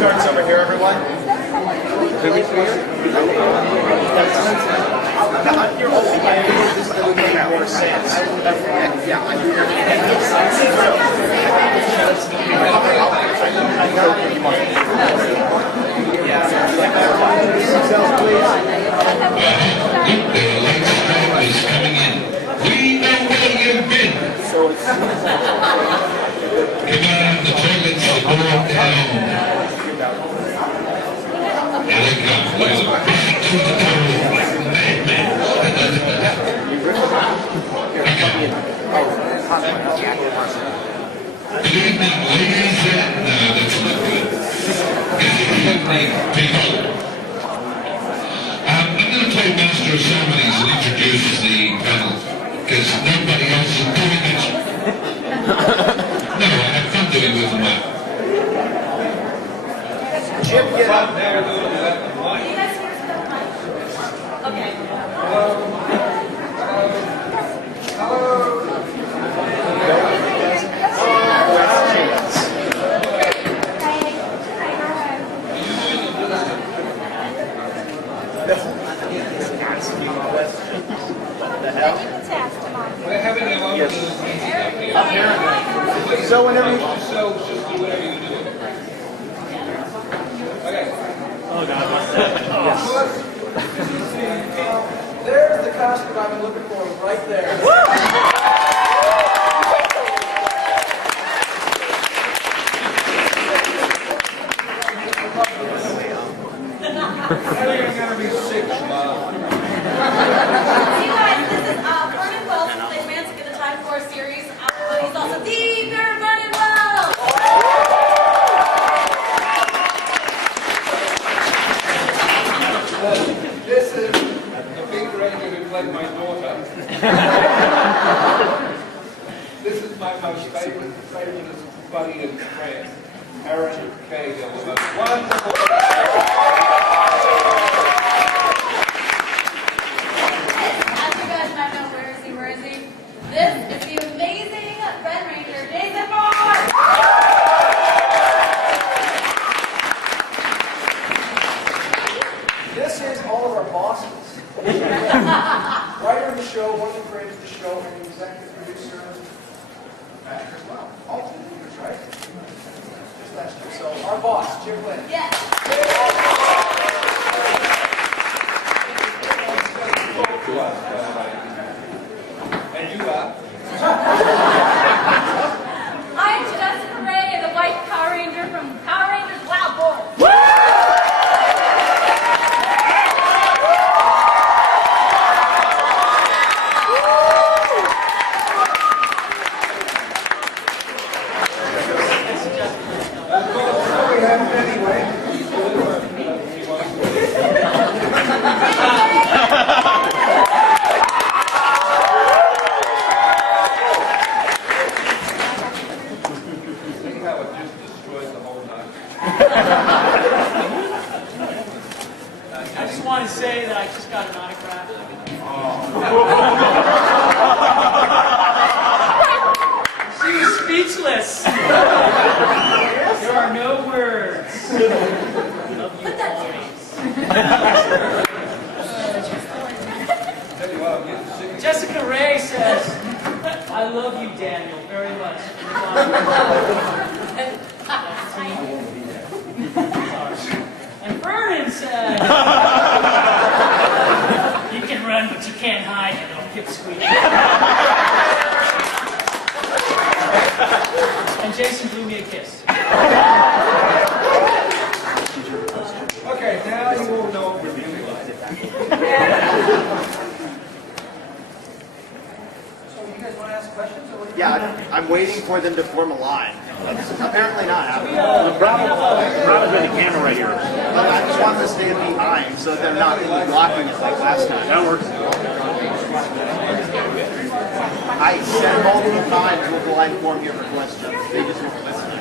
Starts over here, everyone. You're holding my hand. This will make more sense. Yeah, I do. We know where you've been. Come on, the toilets are going down. Here they come, with a back to the toe like madmen. Good evening, ladies and... No, that's not good. Good evening, people. I'm going to play Master of Ceremonies and introduce the panel, because nobody else is doing it. No, I have fun doing with them. Jim, get up. Okay. We're having a moment of meeting up here. So whenever you... Just do whatever you do. Okay. Oh, God. There's the costume I've been looking for, right there. I think I'm going to be sick tomorrow. You guys, this is Vernon Wells who plays Rancic in the Time Force series. He's also the Vernon Wells. This is the big ranger who played my daughter. This is my most favorite buddy and friend, Aaron Cahill, the most wonderful. As you guys might know, where is he? This is the amazing Red Ranger, Jason Moore! This is all of our bosses. Writer of the show, one of the creators of the show, and the executive producer, actor as well. All two leaders, right? Just last year. So our boss, Jim Lynn. Yes. And you are? I'm Jessica Ray, the White Power Ranger from Power Rangers Wild Boar. We have it anyway. See how it just destroyed the whole night? I just want to say that I just got an autograph. She is speechless. There are no words. Love you always. Tell you what, I'm getting sick of Jessica Ray says, I love you, Daniel, very much. And Vernon says, you can run, but you can't hide, and don't keep squeaking. And Jason blew me a kiss. Okay, now you all know what we're really like. So you guys want to ask questions? Or what do you Yeah, I'm waiting for them to form a line. That's apparently not happening. Probably with the camera right here. But I just want them to stand behind so that they're not blocking it like last time. That works. I said multiple times with the line form here for questions. They just weren't listening.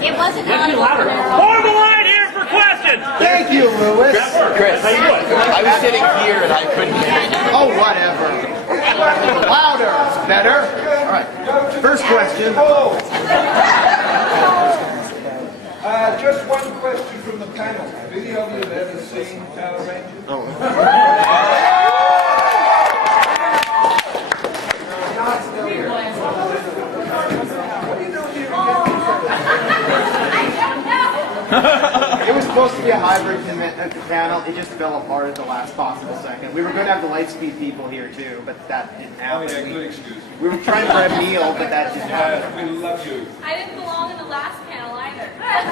It wasn't Louder. audible. Form the line here for questions. Thank Chris, I was sitting here and I couldn't hear you. Oh, whatever. Louder. Better. All right. First question. Just one question from the panel. Have any of you ever seen Power Rangers? It was supposed to be a hybrid panel. It just fell apart at the last possible second. We were going to have the Lightspeed people here too, but that didn't happen. Good excuse. We were trying for a meal, but that didn't happen. We love you. I didn't belong in the last panel either. That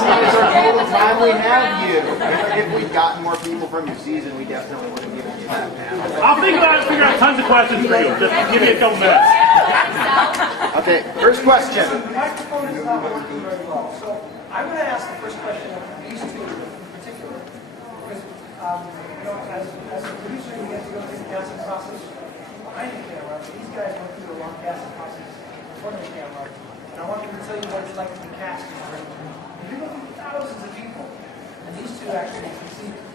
seems our total time we have you. If we'd gotten more people from your season, we definitely would have given you that panel. I'll think about it and figure out tons of questions for you. Just give me a couple minutes. Okay, first question. The microphone is not working very well, so I'm going to ask the first question of these two in particular. Because, as a producer, you get to go through the casting process behind the camera. These guys went through a long casting process in front of the camera. And I want them to tell you what it's like to be cast as a Ranger. You go through thousands of people, and these two actually succeeded.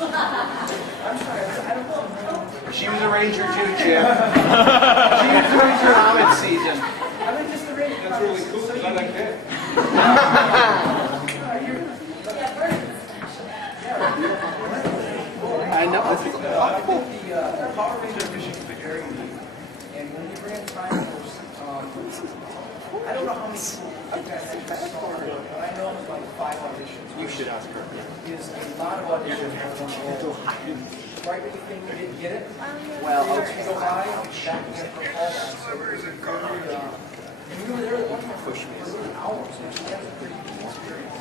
I'm sorry, I don't know. She was a Ranger too, Chip. She was a Ranger Hobbit season. I mean, just the Ranger. That's really cool. I like that. I know. I think the Power Ranger mission is very unique. And when you ran Time Force, I don't know how many people you guys actually saw it, but I know it was like 5 auditions. You should ask her. There's a lot of auditions for one role. Right when you think you didn't get it, Well, you go by, back again for callback. So it was a very, and we were there at one time for hours, and that was a pretty cool experience.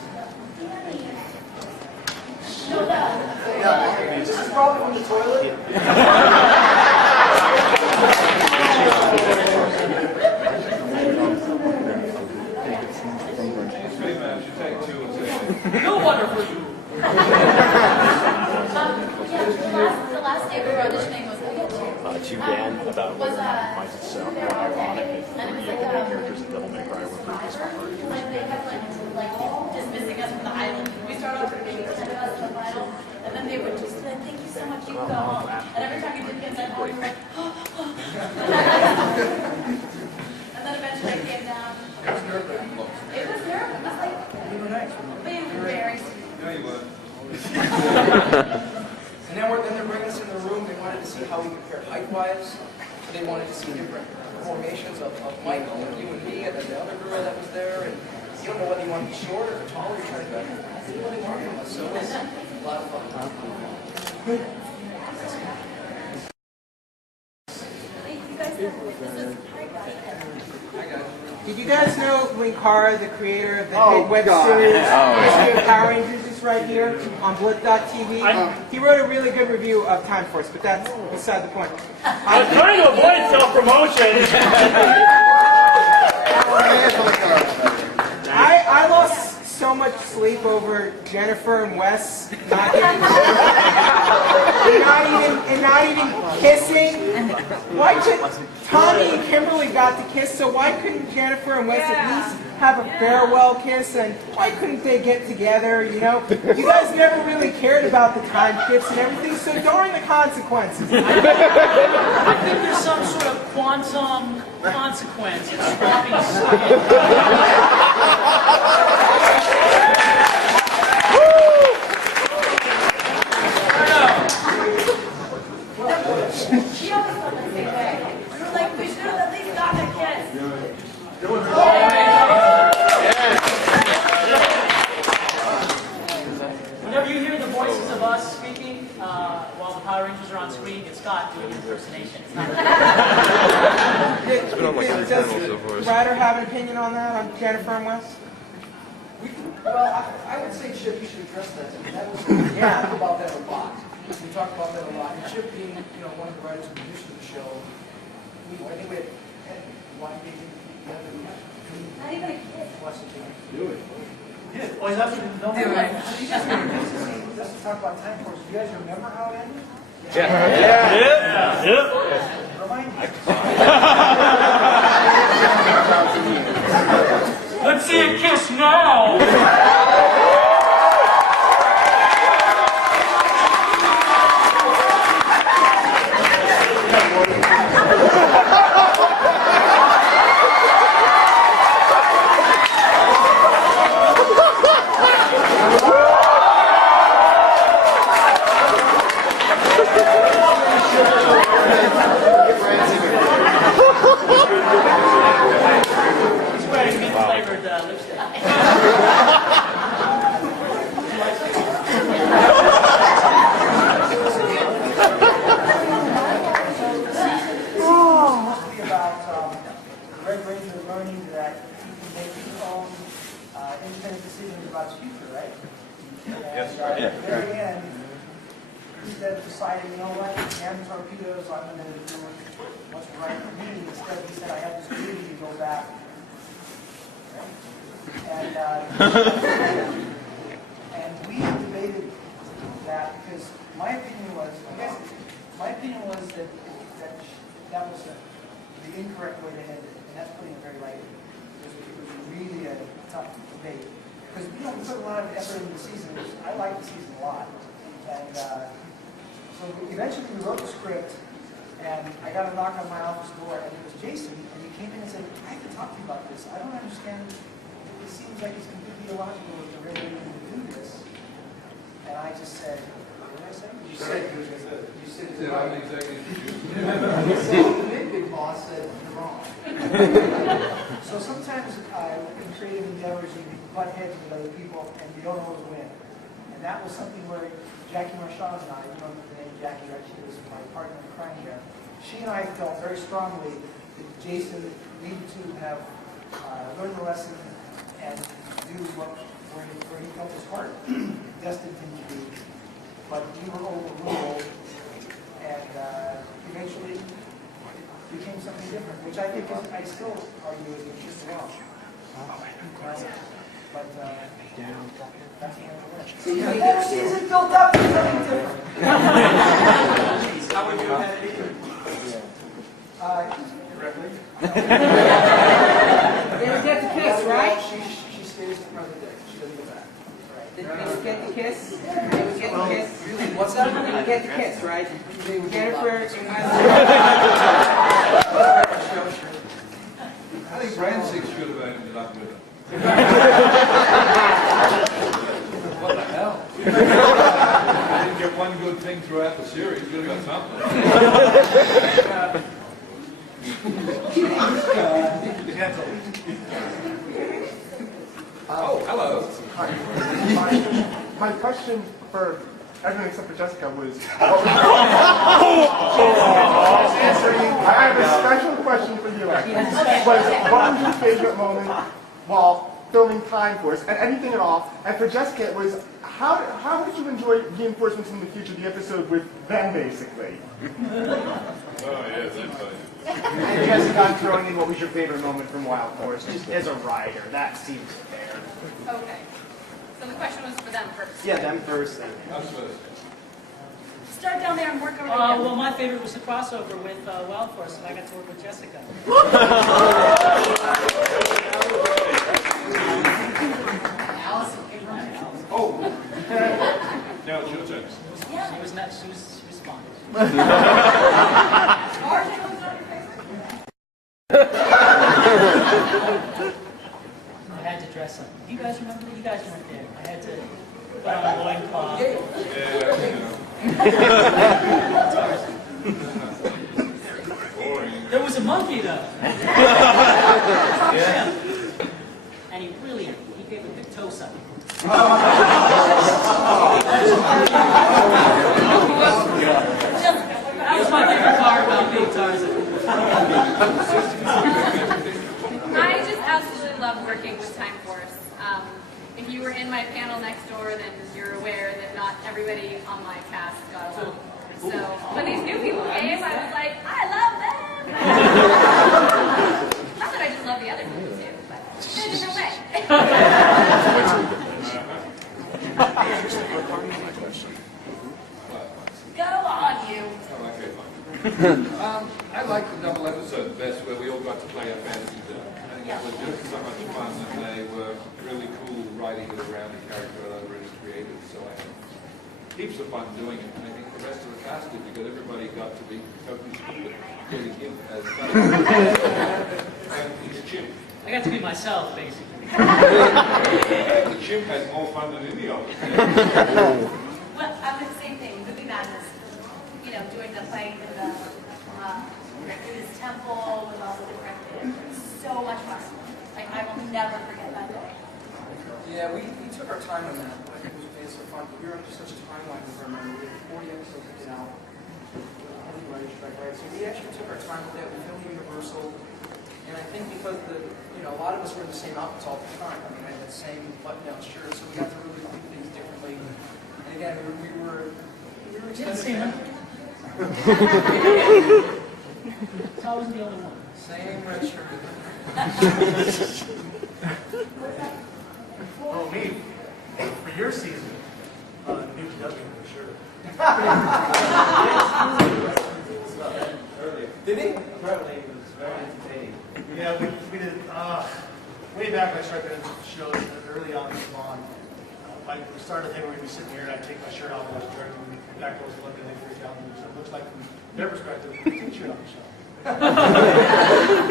Yeah, this is probably from the toilet. No wonder for you. The last day we were auditioning was To Dan about whether or not it finds itself more ironic that three of the main characters in Devil May Cry were previous members. like they kept like dismissing us from the island. We started off pretty good, sent us to the final, and then they would just be like, "Thank you so much, you can go home." And every time you did get sent home, we were like, and then eventually it came down. It was nerve-wracking. It was nerve-wracking. It was like, You were nice. they were very. Yeah, you were. And then they're bringing us in the room. They wanted to see how we compared height-wise. So they wanted to see different formations of Michael and you and me and then the other girl that was there. And you don't know whether you want to be shorter or taller. You're trying to see what they want from us. So it was a lot of fun. Did you guys know Linkara, the creator of the hit web series Power Rangers, is right here on Blip.tv? He wrote a really good review of Time Force, but that's beside the point. I was trying to avoid self-promotion. I lost so much sleep over Jennifer and Wes not getting and not even kissing. Why could Tommy and Kimberly got to kiss, so why couldn't Jennifer and Wes at least have a farewell kiss, and why couldn't they get together, you know? You guys never really cared about the time shifts and everything, so darn the consequences. I think there's some sort of quantum consequence in swapping skin. She always felt the same way. We were like, we should have at least gotten a kiss. Whenever you hear the voices of us speaking while the Power Rangers are on screen, it's Scott doing impersonation. It's not Does Ryder have an opinion on that, on Jennifer and Wes? Well, I would say, Chip, you should address that. That was, we talk about that a lot. We talk about that a lot. And Chip being, one of the writers and producers of the show, I think we had one big together. Not even a kiss. Do it. Oh, that's what no So you guys let's talk about Time Force. Do you guys remember how it ended? Yep. Remind me. Let's see a kiss now! make decisions about his future, right? Yes, right. At the very end, instead of deciding, you know what, damn torpedoes, I'm going to do what's right for me. Instead, he said, I have this duty to go back. Right? And we debated that because my opinion was, that was the incorrect way to end it, and that's putting it very lightly. It was really a tough debate because we put a lot of effort into the season. I like the season a lot, and so eventually we wrote the script, and I got a knock on my office door, and it was Jason, and he came in and said, I have to talk to you about this. I don't understand. It seems like it's completely illogical that they're ready to do this. And I just said, what did I say? You said I'm the executive producer. The big boss said, you're wrong. So sometimes in creative endeavors, you butt heads with other people, and you don't always win. And that was something where Jackie Marchand and I, you know the name Jackie, right? She was my partner in crime here. She and I felt very strongly that Jason needed to have learned the lesson and do where he felt his heart destined him to be. But we were overruled, and eventually it became something different, which I think I still argue is just wrong. But that's the end of it. See, the whole season built up to something different. How would you have had it either? Directly. They would get the kiss, right? She stays in front of the deck. She doesn't go back. They would get the kiss. They would get the kiss. What's that? They would get the kiss, right? They would get it for. I think Rancic should have ended up with it. What the hell? I didn't get one good thing throughout the series. You could have got something. Oh, hello. My question for everyone except for Jessica was, I have a special question for you, actually. What was your favorite moment while filming Time Force, and anything at all? And for Jessica, it was, how did you enjoy Reinforcements in the Future, the episode with them, basically? Oh, yes, that's funny. And Jessica, I'm throwing in what was your favorite moment from Wild Force, just as a writer. That seems fair. Okay. So the question was for them first. Yeah, them first, then. Us first. Start down there and work our way down. Well, my favorite was the crossover with Wild Force, and I got to work with Jessica. Oh. Now it's your turn. Yeah. She was fun. I had to dress up. You guys remember? You guys weren't there. I had to put on a loincloth. There was a monkey, though. Yeah. And he gave a big toe suck. That was my favorite part about being Tarzan. I just absolutely love working with Time Force. If you were in my panel next door, then you're aware that not everybody on my cast got along. So when these new people came, I was like, I love them! Not that I just love the other people too, but in a different way. Go on, you! Okay, fine. I like the double episode best where we all got to play our fantasy dinner. I think it was just so much fun, and they were really cool writing it around the character that I really created. So I had heaps of fun doing it. And I think the rest of the cast did because everybody got to be totally stupid, getting him as and he's a chimp. I got to be myself, basically. The chimp has more fun than any of us. Well, I was the same thing, Movie Madness. You know, doing the fight in the this temple with all the different, it was so much fun. Like, I will never forget that day. Yeah, we took our time on that. Like, it was so fun. We were under such a timeline with our memory. We had 40 episodes to get out. Right? So we actually took our time with that. We filmed Universal. And I think because a lot of us were in the same outfits all the time. I mean, I had the same button-down shirt, so we got to really do things differently. And again, we were expensive. So I wasn't the only one. Same red shirt. Oh, me. For your season, new W for sure. Did he? Apparently, it was very entertaining. Yeah, we did, way back when I started doing shows early on in Bond. I started thinking we're going to be sitting here and I'd take my shirt off and I was directing back to those looking and they freaked out. So it looks like from their perspective, a t-shirt on the show.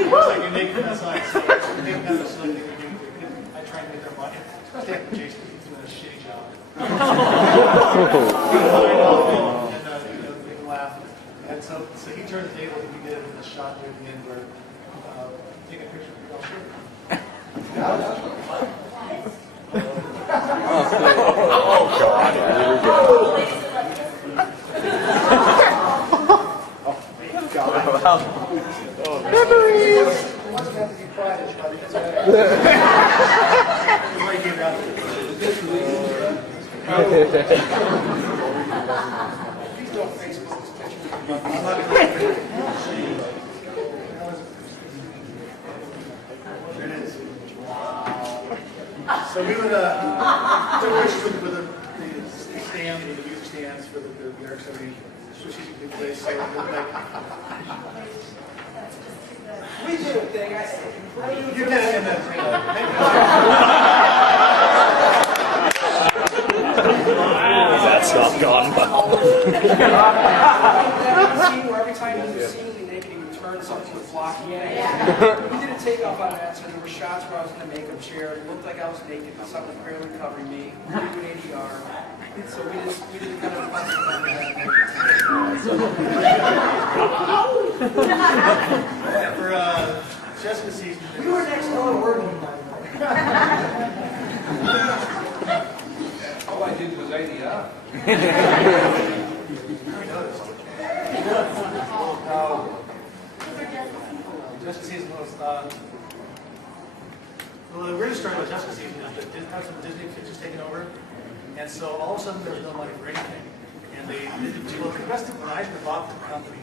Looks like you're naked outside. So they kind of silly thing to do. I try and make their money. Especially Jason, he's doing a shitty job. And they laugh. And so he turned the table and we did a shot near the end where take a picture of your shirt. Oh, God. Here we go. Memories! It wasn't meant to be private, but it's Please don't Facebook this picture. There it is. So we would took pictures with the stands, with the music stands for the lyrics that we strategically placed. So it looked like We did a thing. you did it in the That stuff gone. Scene where every time he was seemingly naked, he would turn something to flock. Yeah. We did a takeoff on that, so there were shots where I was in the makeup chair. It looked like I was naked, but something was barely covering me. We did an ADR. So we did kind of fun stuff on that. yeah, for Jessica season. We were next door to working. All I did was ADR. Jessica season was well, the weirdest story about Jessica season is that Disney had some Disney pictures taken over, and so all of a sudden there was no money for anything, and they well, the rest of when I bought the company,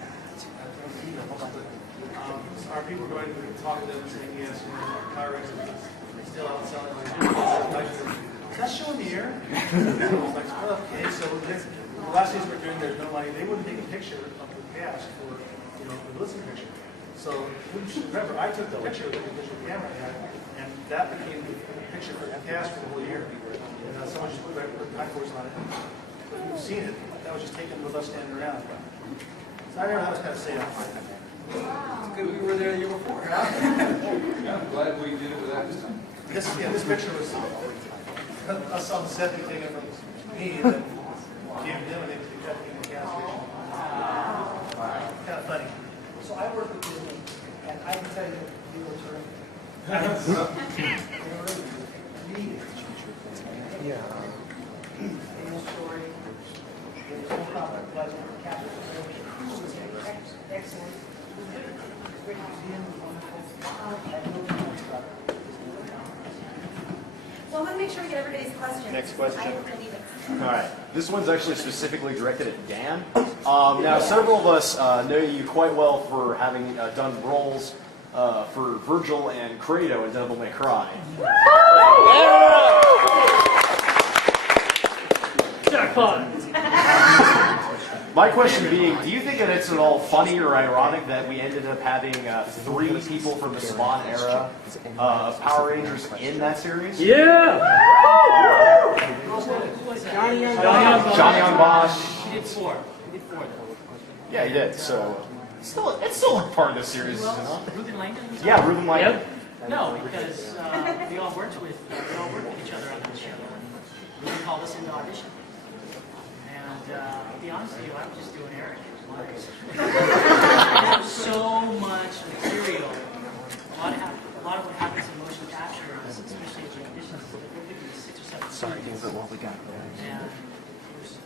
our people were going to talk to them and saying, yes, car races still out selling. Is that show in the air? I was like, well, okay, so the last days we're doing, there's no money. They wouldn't take a picture of the cast for, the listening picture. So remember, I took the picture with the digital camera I had, and that became the picture for the cast for the whole year. And someone just put my force on it. But you've seen it. That was just taken with us standing around. So I never had to kind of say that. It's good we were there the year before. Yeah, I'm glad we did it without this time. This picture was us on the set taking it from me and then gave them and they kept it in the cast. Kind of funny. So I work with Disney, and I can tell you, you were terrific. Yeah. Annual story. There's no problem. Pleasure. Captain. Excellent. Great museum. Wonderful. I have no comments about it. So I'm going to make sure we get everybody's questions. Next question. I didn't believe it. All right. This one's actually specifically directed at Dan. Now, several of us know you quite well for having done roles for Virgil and Credo in Devil May Cry. Jackpot! My question being, do you think that it's at all funny or ironic that we ended up having 3 people from the Spawn era of Power Rangers in that series? Yeah! Johnny on Bosch. He did 4. Yeah, he did. So it's still a part of the series, isn't it? Reuben Langdon? Yeah, Reuben Langdon. Yep. No, because we all worked with each other on that show. Reuben called us into audition. And to be honest with you, I was just doing Eric. There's so much material. A lot of what happens in motion capture, especially at the auditions, is that we'll give you 6 or 7 scenes. And we're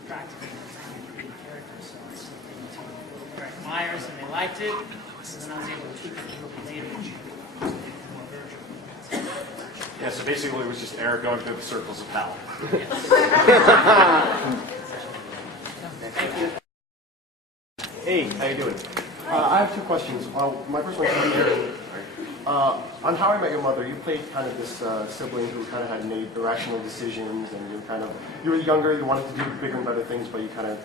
practically trying to create characters. So it's something to Eric Myers, and they liked it. And then I was able to tweak it a little bit later. So Yeah, so basically it was just Eric going through the circles of power. Hey, how you doing? I have two questions. My first one is for you. On How I Met Your Mother, you played kind of this sibling who kind of had made irrational decisions, and you were younger, you wanted to do bigger and better things, but you kind of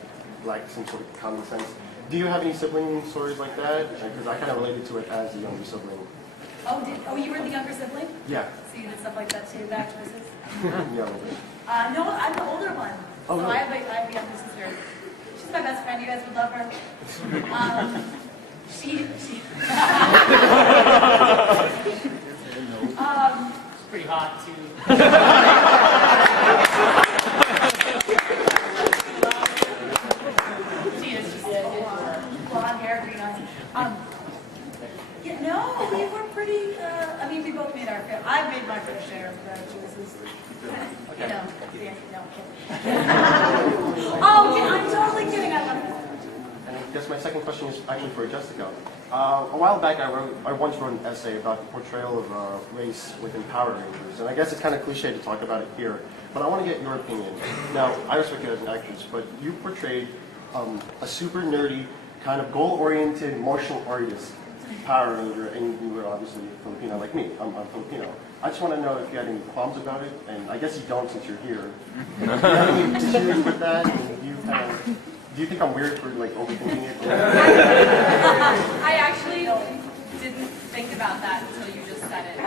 lacked some sort of common sense. Do you have any sibling stories like that? Because I kind of related to it as a younger sibling. Oh, you were the younger sibling? Yeah. So you did stuff like that too, bad choices? Yeah. No, I'm the older one. Oh, so really? I have a younger sister. She's my best friend. You guys would love her. She It's pretty hot too. she is just blonde hair, green eyes. Yeah, no, we were pretty. I mean, we both made our fair. I made my fair share of bad choices. You know, yeah, no, I'm kidding. Oh, yeah, I'm totally kidding. I love that. And I guess my second question is actually for Jessica. A while back, I once wrote an essay about the portrayal of race within Power Rangers, and I guess it's kind of cliche to talk about it here, but I want to get your opinion. Now, I respect you as an actress, but you portrayed a super nerdy, kind of goal-oriented martial artist Power Ranger, and you were obviously Filipino like me. I'm Filipino. I just want to know if you had any qualms about it, and I guess you don't since you're here. Do you have any issues with that? And do you think I'm weird for like overthinking it? I actually didn't think about that until you just said it.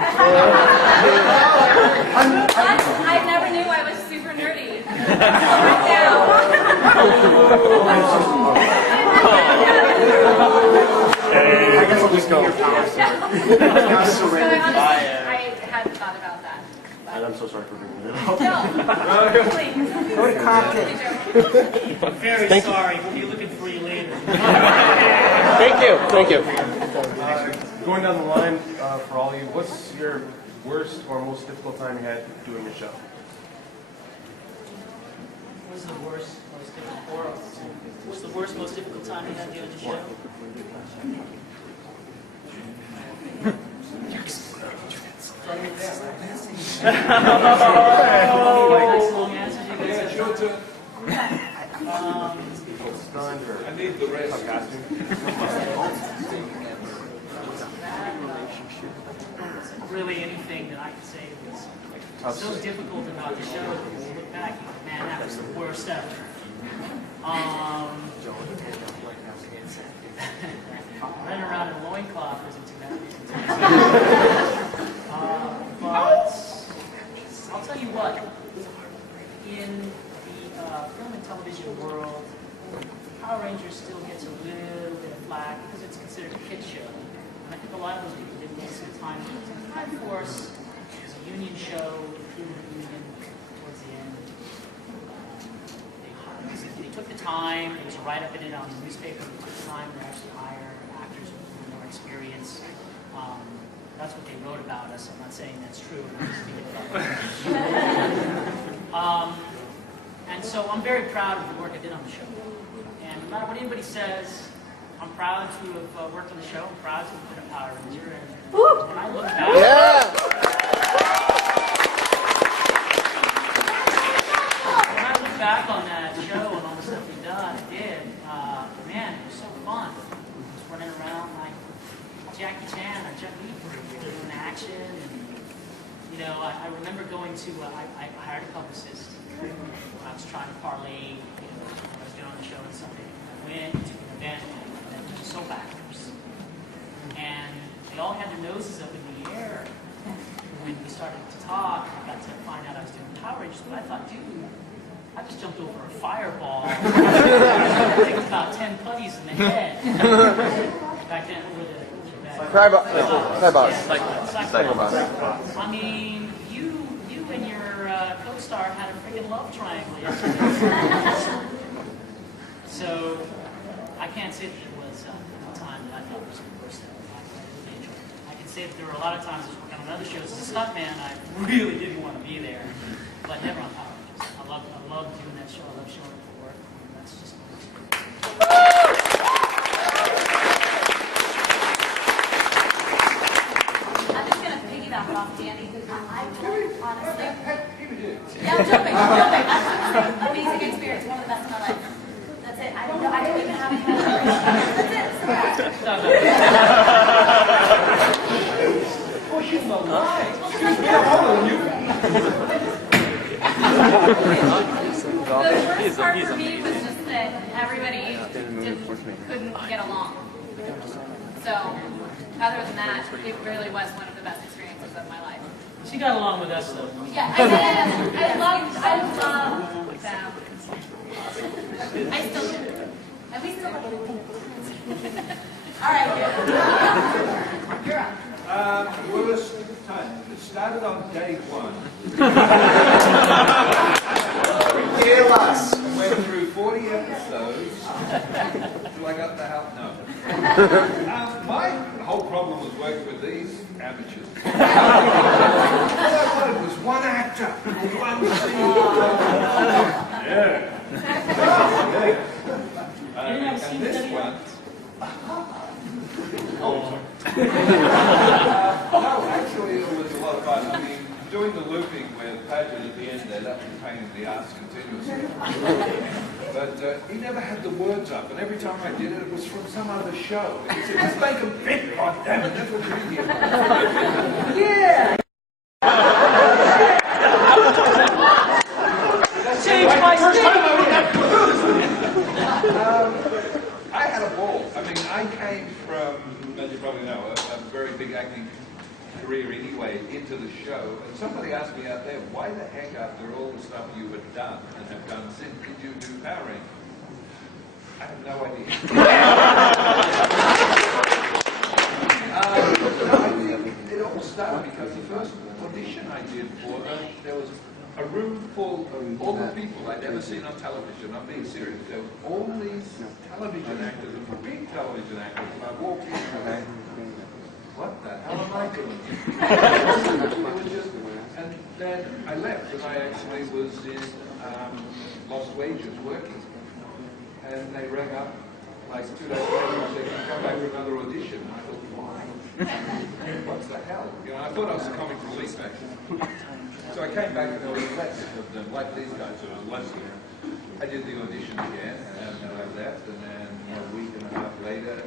I never knew I was super nerdy. Right I guess I'll just go. I hadn't thought about that. And I'm so sorry for bringing it up. No, please. Go to content. I'm very sorry. We'll be looking for you later. Thank you. Thank you. Going down the line for all of you, what's your worst or most difficult time you had doing your show? What's the worst, most difficult? What's the worst, most difficult time you had doing the show? Nice long answers you guys have. Your turn. I need the rest. Really anything that I could say was so difficult about the show because you look back and you go, man, that was the worst ever. Running around in a loincloth isn't too bad. But I'll tell you what, in the film and television world, Power Rangers still gets a little bit of flack because it's considered a kid show. And I think a lot of those people didn't waste their time. Time Force is a union show, including the union towards the end. They took the time, there was a write-up in it on the newspaper, they took the time to actually hire actors with more experience. That's what they wrote about us. I'm not saying that's true. I'm just speaking about it. And so I'm very proud of the work I did on the show. And no matter what anybody says, I'm proud to have worked on the show. I'm proud to have been a Power Ranger. And when I look back, when I look back on that show and all the stuff we did, man, it was so fun. Just running around like Jackie Chan or Jet Li doing action. And, you know, I remember going to, I hired a publicist. I was trying to parlay, you know, I was doing on the show and something. I went to an event and it was so backwards. And they all had their noses up in the air when we started to talk. I got to find out I was doing Power Rangers, but I thought, dude, I just jumped over a fireball. I kicked about 10 putties in the head. Back then, I mean, you and your co-star had a freaking love triangle yesterday. So, I can't say that it was a time that I thought was the worst ever. I really enjoyed it. I can say that there were a lot of times I was working on other shows as a stuntman, I really didn't want to be there, but never on Power Rangers. I love doing that show. I love showing up for work. And that's just what it's I'm just going to piggyback off Danny. I Amazing experience, one of the best of my life. That's it. I don't even have any memories. That's it. Oh, she's alive. Excuse me, I'm older than you. The worst part for me was just that everybody couldn't get along. So, other than that, it really was one of the best experiences of my life. She got along with us though. Yeah, I did. I love them. I still do. And we still love them. All right, you're up. Worst time. It started on day one. Kill us. Went through 40 episodes till I got the help. No. My whole problem was working with these amateurs. All I wanted was one actor, one scene. Yeah. And this one. Oh, sorry. No, actually, it was a lot of fun. I mean, doing the looping with Patrick at the end there, that was a pain in the ass continuously. But he never had the words up, and every time I did it, it was from some other show. He said, let's make them big, goddammit, that's what we need. Yeah! Change my I had a ball. I mean, I came from, as you probably know, a very big acting career anyway into the show. And somebody asked me out there, why the heck, after all the stuff you had done and have done since, did you do Power Rangers? I have no idea. No, I think it all started because the first audition I did for there was a room full of all the people I'd ever seen on television. I'm being serious. There were all these television actors, and big television actors, and I walked in and I went, what the hell am I doing? It was just, and then I left, and I actually was in Lost Wages working. And they rang up like 2 days later and said, "Can you come back for another audition?" And I thought, why? What the hell? You know, I thought I was a comic relief actor. So I came back and there was less of them, like these guys, there was less of them. I did the audition again, and then I left, and then a week and a half later,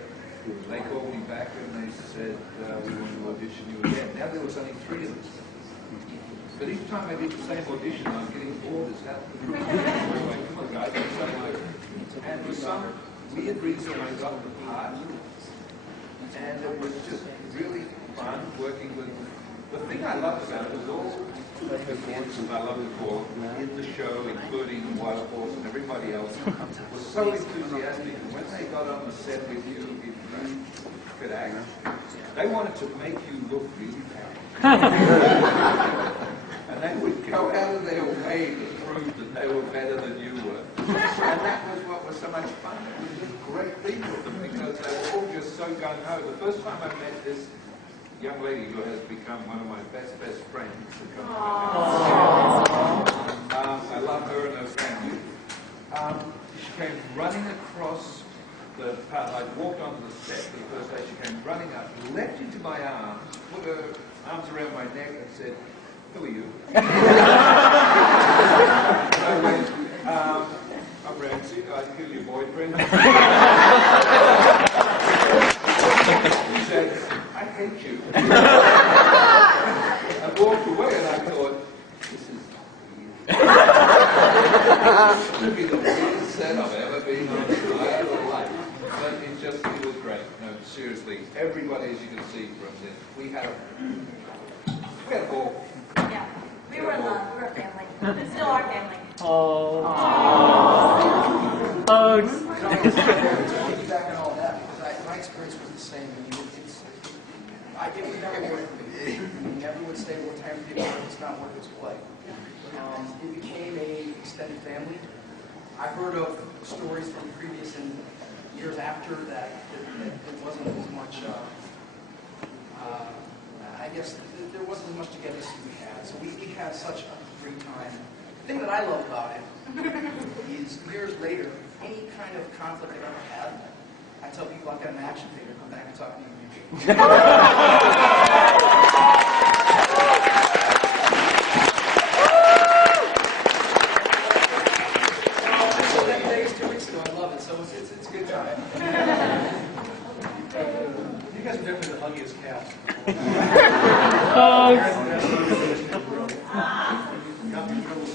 they called me back and they said, we want to audition you again. Now there was only 3 of us. But each time I did the same audition, I was getting bored as hell. I was like, come on guys, I'm so good. And for some weird reason, I got the part. And it was just really fun working with. The thing I loved about it was all the performances I love to call in the show, including Wild Horse and everybody else, was so enthusiastic. And when they got on the set with you, if you could act, they wanted to make you look really bad. And they would go out of their way to prove that they were better than you were. And that was what was so much fun. It was just great people because they were all just so gung-ho. The first time I met this young lady who has become one of my best friends. I love her and her family. She came running across the path. I walked onto the set for the first day. She came running up, leapt into my arms, put her arms around my neck and said, "Who are you?" I went, "I'm Ramsey. I kill your boyfriend." She said, "I hate you." I walked away and I thought, this is weird. This could be the weirdest set I've ever been on in my whole life. But it was great. No, seriously, everybody, as you can see from this, we had a ball. Yeah, we were in love. We were a family. Still our family. Oh. Hugs. Back on all that because my experience was the same. It would never work for me. We never would stay more time with people. It's not worth its play. It became an extended family. I heard of stories from previous and years after that it wasn't as much. I guess there wasn't as much togetherness as we had. So we had such a great time. The thing that I love about it is years later, any kind of conflict I've ever had, I tell people I've got an action figure, come back and talk to you. I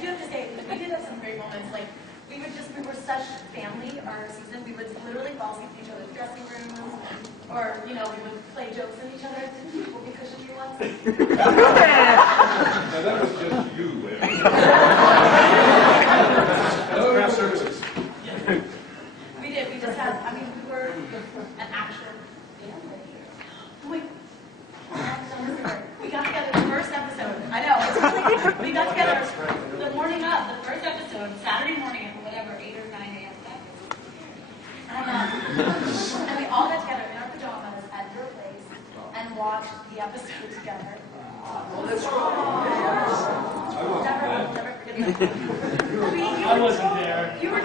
do have to say, we did have some great moments. Like, we were such family our season. We would literally fall asleep in each other's dressing rooms, or, we would play jokes on each other. Didn't you whoopee cushion me once? Now that was just you, Larry. No services. We did. We just had, we were an actual family. Oh my. We got together the first episode. I know. It's really, we got together the morning of the first episode, Saturday morning at whatever, 8 or 9 a.m. And we all got together in our pajamas at your place and watched the episode together. Oh, that's never forget that. I wasn't there. You were You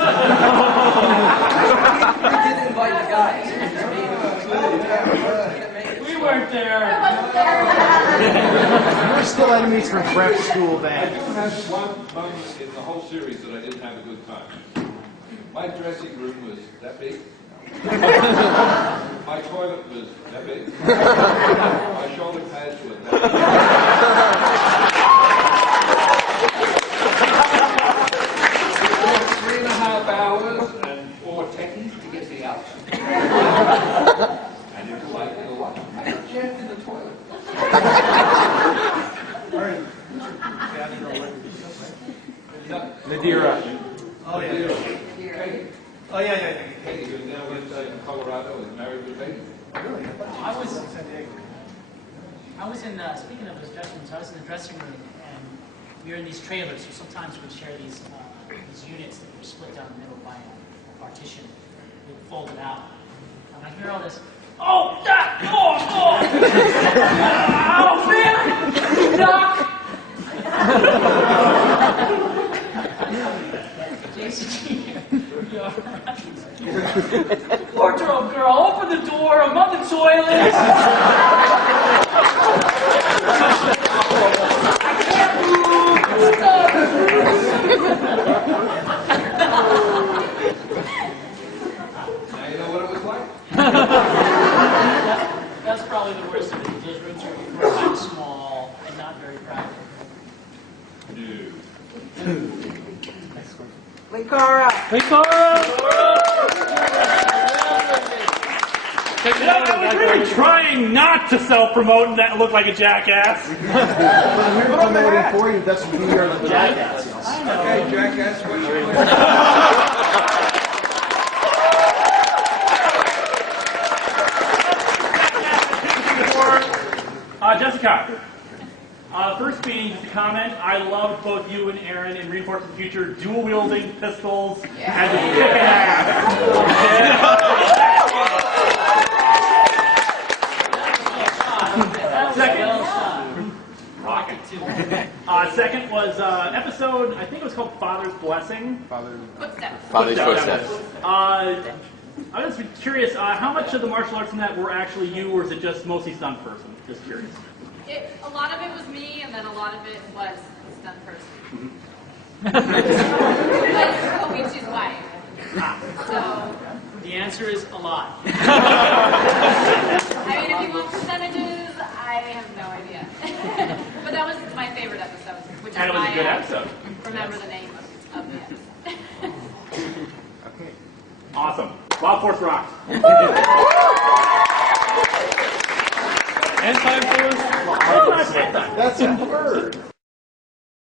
didn't invite the guys. We weren't there. I wasn't there. We're still enemies from prep school I then. do have one moment in the whole series that I didn't have a good time. My dressing room was that big. My toilet was that big. My shoulder pads were that big. It took 3.5 hours and 4 techies to get me out. And it was like, I got jammed in the toilet. Madeira. Oh, yeah. Katie. Oh, yeah. Katie, who's now in Colorado, is married with baby. Oh, really? I was in, speaking of those dressing rooms, I was in the dressing room, and we were in these trailers, so sometimes we'd share these units that were split down the middle by a partition. We'd fold it out. And I hear all this, oh, Doc! Oh, man! Doc! Jason, wardrobe girl, open the door, I'm on the toilet. I can't move. Stop. Now you know what it was like? That's probably the worst of it. Those rooms were kind of small and not very private. Linkara. I was really trying not to self-promote and that look like a jackass. But we're promoting for you, that's what we are the jackass. Okay, jackass, what's your Jessica, first being just a comment, I loved both you and Aaron in Reinforced the Future dual-wielding pistols and just kicking ass. Second was episode, I think it was called Father's Blessing. Footsteps. Father's footsteps. I was curious, how much of the martial arts in that were actually you, or is it just mostly stunt person? Just curious. A lot of it was me, and then a lot of it was the stunt person. Like Koichi's wife. So. The answer is a lot. I mean, if you want percentages, I have no idea. But that was my favorite episode, which is And it was why a good I episode. remember the name of the episode. Okay. Awesome. Wild Force rocks. And time for... That's a bird.